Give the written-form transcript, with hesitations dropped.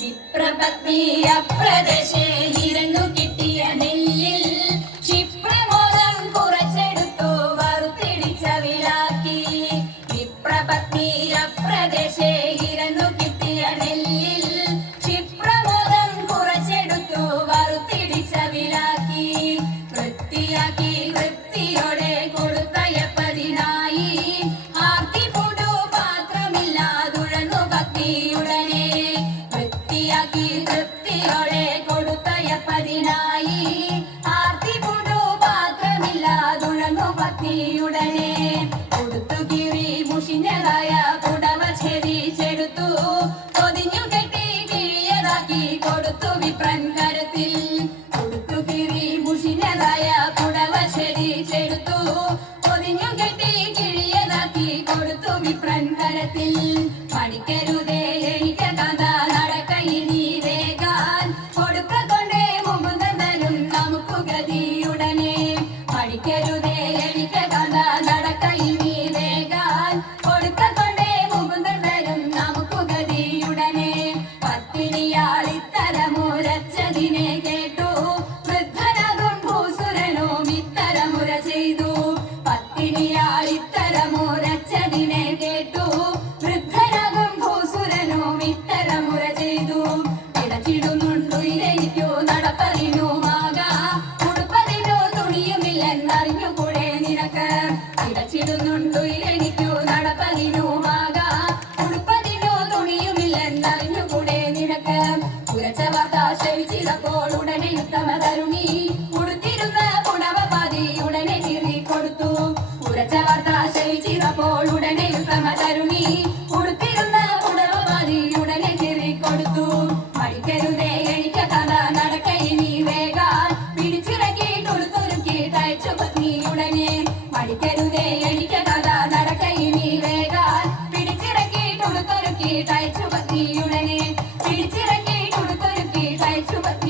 വിപ്രപത്നി അപ്രദേശേ ഇരന്നു കിട്ടിയ നെല്ലിൽ ക്ഷിപ്രമോദം കുറച്ചെടുത്തു വറുത്തിടിച്ച വിലാക്കി. വിപ്രപത്നി അപ്രദേശേ ഇരന്നു കിട്ടിയ നെല്ലിൽ ക്ഷിപ്രമോദം കുറച്ചെടുത്തു വറുത്തിടിച്ച വിലാക്കി. വൃത്തിയാക്കി വൃത്തിയോടെ കൊടുത്തയപ്പതിനായി ആർത്തിപൂണ്ടു പാത്രമില്ലാതുഴന്നു ഭക്തിയുടനെ. വൃത്തിയാക്കി വൃത്തിയോടെ കൊടുത്തയപ്പതിനായി ആർത്തിപൂണ്ടു പാത്രമില്ലാതുഴന്നു ഭക്തിയുടനെ. കൊടുത്തു കീറി മുഷിഞ്ഞതായ പുടവ ഛേദിച്ചെടുത്തു പൊതിഞ്ഞു കെട്ടി കിഴിയതാക്കി കൊടുത്തു വിപ്രൻ കരത്തിൽ. കൊടുത്തു കീറി മുഷിഞ്ഞതായ പുടവ ഛേദിച്ചെടുത്തു പൊതിഞ്ഞു കെട്ടി കിഴിയതാക്കി കൊടുത്തു വിപ്രൻ കരത്തിൽ. മടിക്കരുതേ എനിക്ക് കഥ നടക്കയിനി വേഗാൽ കൊടുക്ക കൊണ്ടേ മുകുന്ദൻ തരും നമുക്ക് ഗതിയുടനെ. മടിക്കരുതേ എനിക്ക് കഥ നടക്കയിനി വേഗാൽ കൊടുക്ക കൊണ്ടേ മുകുന്ദൻ തരും നമുക്ക് ഗതിയുടനെ. പത്തിനിയാൾ ഇത്തരമുരച്ചതിനെ കേട്ടു വൃദ്ധനാകും ഭൂസുരനും ഇത്തരമുര ചെയ്തു. പത്തിനിയാൾ ഇത്തരമുരച്ചതിനെ കേട്ടു വൃദ്ധനാകും ഭൂസുരനും ഇത്തരമുര ചെയ്തു. ഇടച്ചിടുന്നുണ്ടു ഇരയ്ക്കു നടപ്പതിനുമാകാ ഉടുപ്പതിനു തുണിയുമില്ലെന്നറിഞ്ഞുകൂടെ നിനക്ക്. ഇടച്ചിടുന്നുണ്ടു ഇരയ്ക്കു നടപ്പതിനുമാകാ ഉടുപ്പതിനു തുണിയുമില്ലെന്നറിഞ്ഞുകൂടെ നിനക്ക്. ഉരച്ച വാർത്ത ശ്രവിച്ചിതപ്പോൾ ഉടനെ ഉത്തമ തരുണി ഉടുത്തിരുന്ന പുടവ പാതി ഉടനെ കീറിക്കൊടുത്തു. ഉരച്ച വാർത്ത ശ്രവിച്ചിതപ്പോൾ ഉടനെ ഉത്തമ തരുണി ഉടുത്തിരുന്ന പുടവ പാതി ഉടനെ കീറിക്കൊടുത്തു. മടിക്കരുതേ എനിക്ക് കഥ നടക്കയിനി വേഗാൽ പിടിച്ചിറക്കിയിട്ടുടുത്തൊരുക്കി തയ്ച്ചു പത്നിയുടനെ. മടിക്കരുതേ എനിക്ക് കഥ നടക്കയിനി വേഗാൽ പിടിച്ചിറക്കിയിട്ടുടുത്തൊരുക്കി തയ്ച്ചു പത്നിയുടനെ. പിടിച്ചിറക്കിയിട്ടുടുത്തൊരുക്കി തയ്ച്ചു പത്നി